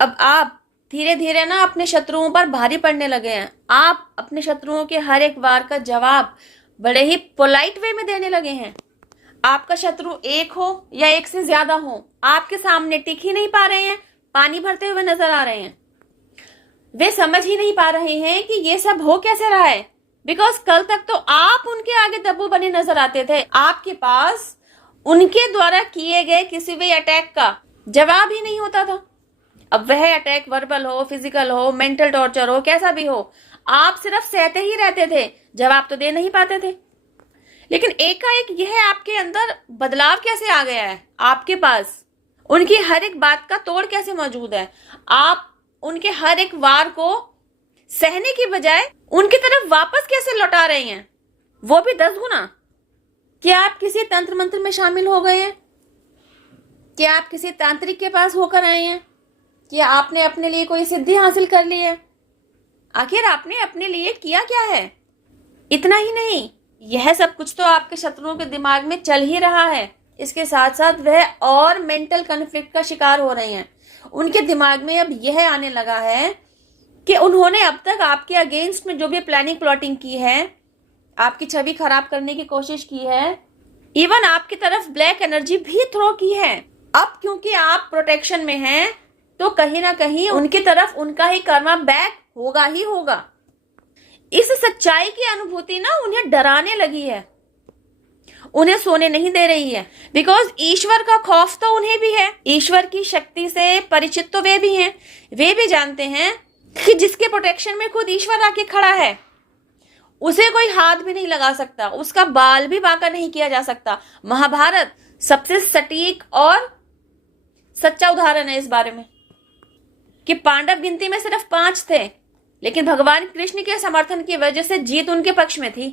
अब आप धीरे धीरे ना अपने शत्रुओं पर भारी पड़ने लगे हैं। आप अपने शत्रुओं के हर एक वार का जवाब बड़े ही पोलाइट वे में देने लगे हैं। आपका शत्रु एक हो या एक से ज्यादा हो, आपके सामने टिक ही नहीं पा रहे हैं, पानी भरते हुए नजर आ रहे हैं। वे समझ ही नहीं पा रहे हैं कि ये सब हो कैसे रहा है, बिकॉज कल तक तो आप उनके आगे दब्बू बने नजर आते थे। आपके पास उनके द्वारा किए गए किसी भी अटैक का जवाब ही नहीं होता था। अब वह अटैक वर्बल हो, फिजिकल हो, मेंटल टॉर्चर हो, कैसा भी हो, आप सिर्फ सहते ही रहते थे, जवाब तो दे नहीं पाते थे। लेकिन एकाएक यह आपके अंदर बदलाव कैसे आ गया है? आपके पास उनकी हर एक बात का तोड़ कैसे मौजूद है? आप उनके हर एक वार को सहने की बजाय उनकी तरफ वापस कैसे लौटा रहे हैं, वो भी 10 गुना। क्या आप किसी तंत्र मंत्र में शामिल हो गए हैं? क्या आप किसी तांत्रिक के पास होकर आए हैं? क्या आपने अपने लिए कोई सिद्धि हासिल कर ली है? आखिर आपने अपने लिए किया क्या है? इतना ही नहीं, यह सब कुछ तो आपके शत्रुओं के दिमाग में चल ही रहा है। इसके साथ साथ वह और मेंटल कन्फ्लिक्ट का शिकार हो रहे हैं। उनके दिमाग में अब यह आने लगा है कि उन्होंने अब तक आपके अगेंस्ट में जो भी प्लानिंग प्लॉटिंग की है, आपकी छवि खराब करने की कोशिश की है, इवन आपकी तरफ ब्लैक एनर्जी भी थ्रो की है। अब क्योंकि आप प्रोटेक्शन में हैं, तो कहीं ना कहीं उनकी तरफ उनका ही कर्मा बैक होगा ही होगा। इस सच्चाई की अनुभूति ना उन्हें डराने लगी है, उन्हें सोने नहीं दे रही है। बिकॉज ईश्वर का खौफ तो उन्हें भी है, ईश्वर की शक्ति से परिचित तो वे भी हैं। वे भी जानते हैं कि जिसके प्रोटेक्शन में खुद ईश्वर आके खड़ा है, उसे कोई हाथ भी नहीं लगा सकता, उसका बाल भी बांका नहीं किया जा सकता। महाभारत सबसे सटीक और सच्चा उदाहरण है इस बारे में कि पांडव गिनती में सिर्फ 5 थे, लेकिन भगवान कृष्ण के समर्थन की वजह से जीत उनके पक्ष में थी।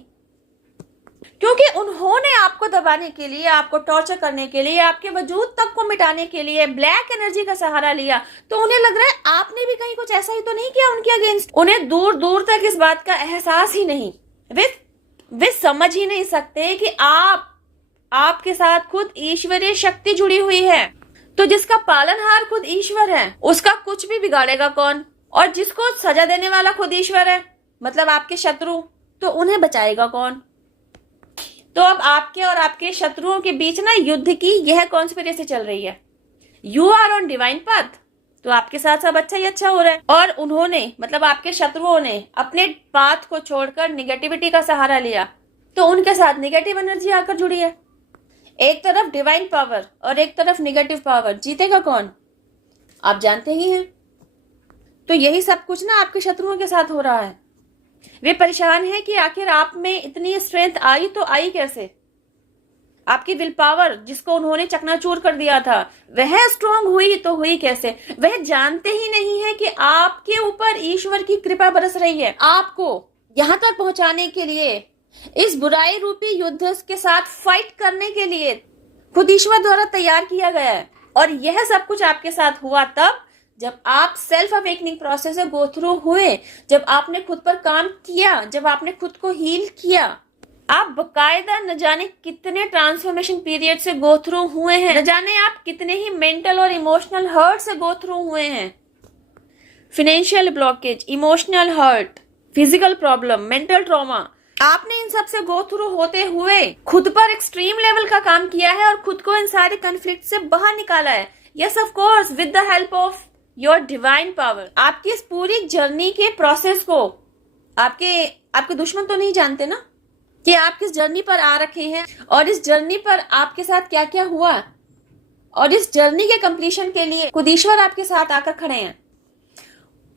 क्योंकि उन्होंने आपको दबाने के लिए, आपको टॉर्चर करने के लिए, आपके वजूद तक को मिटाने के लिए ब्लैक एनर्जी का सहारा लिया। तो उन्हें लग रहा है आपने भी कहीं कुछ ऐसा ही तो नहीं किया उनके अगेंस्ट। उन्हें दूर दूर तक इस बात का एहसास ही नहीं। वे समझ ही नहीं सकते कि आपके साथ खुद ईश्वरीय शक्ति जुड़ी हुई है। तो जिसका पालनहार खुद ईश्वर है, उसका कुछ भी बिगाड़ेगा कौन? और जिसको सजा देने वाला खुद ईश्वर है, मतलब आपके शत्रु, तो उन्हें बचाएगा कौन? तो अब आपके और आपके शत्रुओं के बीच ना युद्ध की यह कॉन्स्पिरेसी चल रही है। You are on divine path, तो आपके साथ सब अच्छा ही अच्छा हो रहा है। और उन्होंने, मतलब आपके शत्रुओं ने अपने पाथ को छोड़कर निगेटिविटी का सहारा लिया, तो उनके साथ निगेटिव एनर्जी आकर जुड़ी है। एक तरफ डिवाइन पावर और एक तरफ निगेटिव पावर, जीतेगा कौन? आप जानते ही हैं। तो यही सब कुछ ना आपके शत्रुओं के साथ हो रहा है। वे परेशान हैं कि आखिर आप में इतनी स्ट्रेंथ आई तो आई कैसे? आपकी विल पावर जिसको उन्होंने चकनाचूर कर दिया था, वह स्ट्रांग हुई तो हुई कैसे? वह जानते ही नहीं है कि आपके ऊपर ईश्वर की कृपा बरस रही है। आपको यहां तक पहुंचाने के लिए, इस बुराई रूपी युद्ध के साथ फाइट करने के लिए खुद ईश्वर द्वारा तैयार किया गया है। और यह सब कुछ आपके साथ हुआ तब जब आप सेल्फ अवेकनिंग प्रोसेस से गो थ्रू हुए, जब आपने खुद पर काम किया, जब आपने खुद को हील किया। आप बकायदा न जाने कितने ट्रांसफॉर्मेशन पीरियड से गो थ्रू हुए हैं, न जाने आप कितने ही मेंटल और इमोशनल हर्ट से गो थ्रू हुए हैं। Financial blockage, emotional hurt, physical problem, mental trauma, आपने इन सब से गो थ्रू होते हुए खुद पर एक्सट्रीम लेवल का काम किया है और खुद को इन सारे कॉन्फ्लिक्ट से बाहर निकाला है। Yes of course, with the help of your divine power. आपकी इस पूरी जर्नी के प्रोसेस को आपके दुश्मन तो नहीं जानते ना कि आप किस जर्नी पर आ रखे हैं और इस जर्नी पर आपके साथ क्या क्या हुआ। और इस जर्नी के कंप्लीशन के लिए खुद ईश्वर आपके साथ आकर खड़े हैं।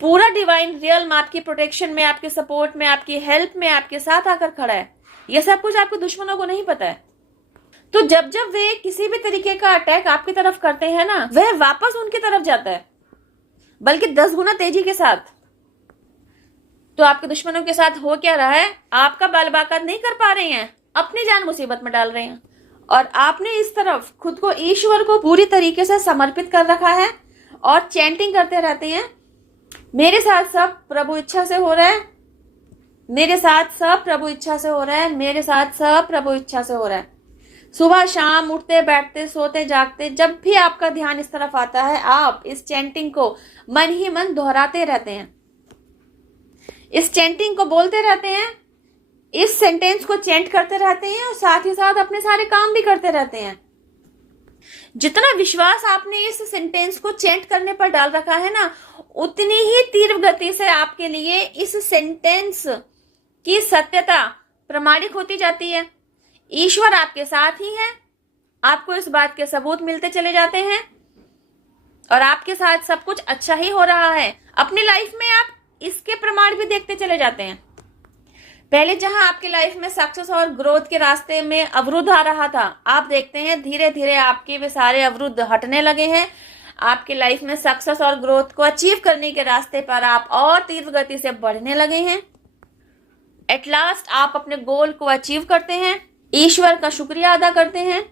पूरा डिवाइन रियल्म आपकी प्रोटेक्शन में, आपके सपोर्ट में, आपकी हेल्प में आपके साथ आकर खड़ा है। यह सब कुछ आपके दुश्मनों को नहीं पता है। तो जब जब वे किसी भी तरीके का अटैक आपकी तरफ करते हैं ना, वह वापस उनकी तरफ जाता है, बल्कि 10 गुना तेजी के साथ। तो आपके दुश्मनों के साथ हो क्या रहा है? आपका बाल बाका नहीं कर पा रहे हैं, अपनी जान मुसीबत में डाल रहे हैं। और आपने इस तरफ खुद को ईश्वर को पूरी तरीके से समर्पित कर रखा है और चैंटिंग करते रहते हैं, मेरे साथ सब प्रभु इच्छा से हो रहा है, मेरे साथ सब प्रभु इच्छा से हो रहा है, मेरे साथ सब प्रभु इच्छा से हो रहा है। सुबह शाम उठते बैठते सोते जागते जब भी आपका ध्यान इस तरफ आता है, आप इस चैंटिंग को मन ही मन दोहराते रहते हैं, इस चैंटिंग को बोलते रहते हैं, इस सेंटेंस को चैंट करते रहते हैं और साथ ही साथ अपने सारे काम भी करते रहते हैं। जितना विश्वास आपने इस सेंटेंस को चैंट करने पर डाल रखा है ना, उतनी ही तीव्र गति से आपके लिए इस सेंटेंस की सत्यता प्रमाणित होती जाती है। ईश्वर आपके साथ ही है, आपको इस बात के सबूत मिलते चले जाते हैं और आपके साथ सब कुछ अच्छा ही हो रहा है। अपनी लाइफ में आप इसके प्रमाण भी देखते चले जाते हैं। पहले जहां आपकी लाइफ में सक्सेस और ग्रोथ के रास्ते में अवरुद्ध आ रहा था, आप देखते हैं धीरे धीरे आपके वे सारे अवरुद्ध हटने लगे हैं। आपकी लाइफ में सक्सेस और ग्रोथ को अचीव करने के रास्ते पर आप और तीव्र गति से बढ़ने लगे हैं। एट लास्ट आप अपने गोल को अचीव करते हैं, ईश्वर का शुक्रिया अदा करते हैं।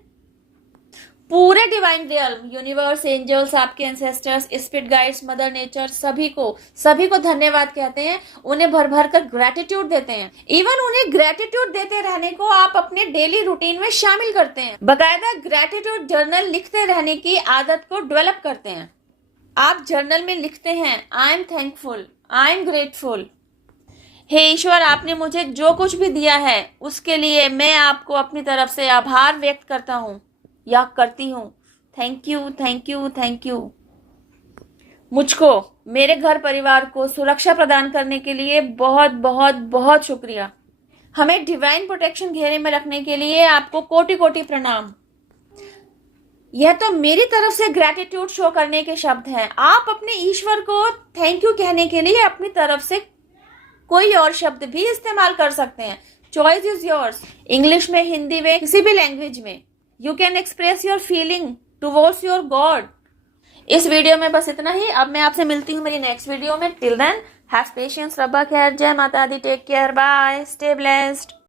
पूरे डिवाइन रियल्म, यूनिवर्स, एंजल्स, आपके ancestors, spirit guides, mother nature, सभी को धन्यवाद कहते हैं, उन्हें भर भर कर ग्रेटिट्यूड देते हैं। इवन उन्हें ग्रेटिट्यूड देते रहने को आप अपने डेली रूटीन में शामिल करते हैं। बकायदा ग्रेटिट्यूड जर्नल लिखते रहने की आदत को डेवलप करते हैं। आप जर्नल में लिखते हैं, I am thankful, I am grateful. हे ईश्वर, आपने मुझे जो कुछ भी दिया है उसके लिए मैं आपको अपनी तरफ से आभार व्यक्त करता हूँ या करती हूँ। Thank you, thank you, thank you. मुझको, मेरे घर परिवार को सुरक्षा प्रदान करने के लिए बहुत बहुत बहुत शुक्रिया। हमें डिवाइन प्रोटेक्शन घेरे में रखने के लिए आपको कोटि कोटि प्रणाम। यह तो मेरी तरफ से ग्रेटिट्यूड शो करने के शब्द हैं। आप अपने ईश्वर को थैंक यू कहने के लिए अपनी तरफ से कोई और शब्द भी इस्तेमाल कर सकते हैं। Choice is yours. इंग्लिश में, हिंदी में, किसी भी लैंग्वेज में you can express your feeling towards your God. इस वीडियो में बस इतना ही। अब मैं आपसे मिलती हूँ मेरी नेक्स्ट वीडियो में। टिल देन हैव पेशेंस, रब्बा खैर, जय माता दी, take care, bye, stay blessed.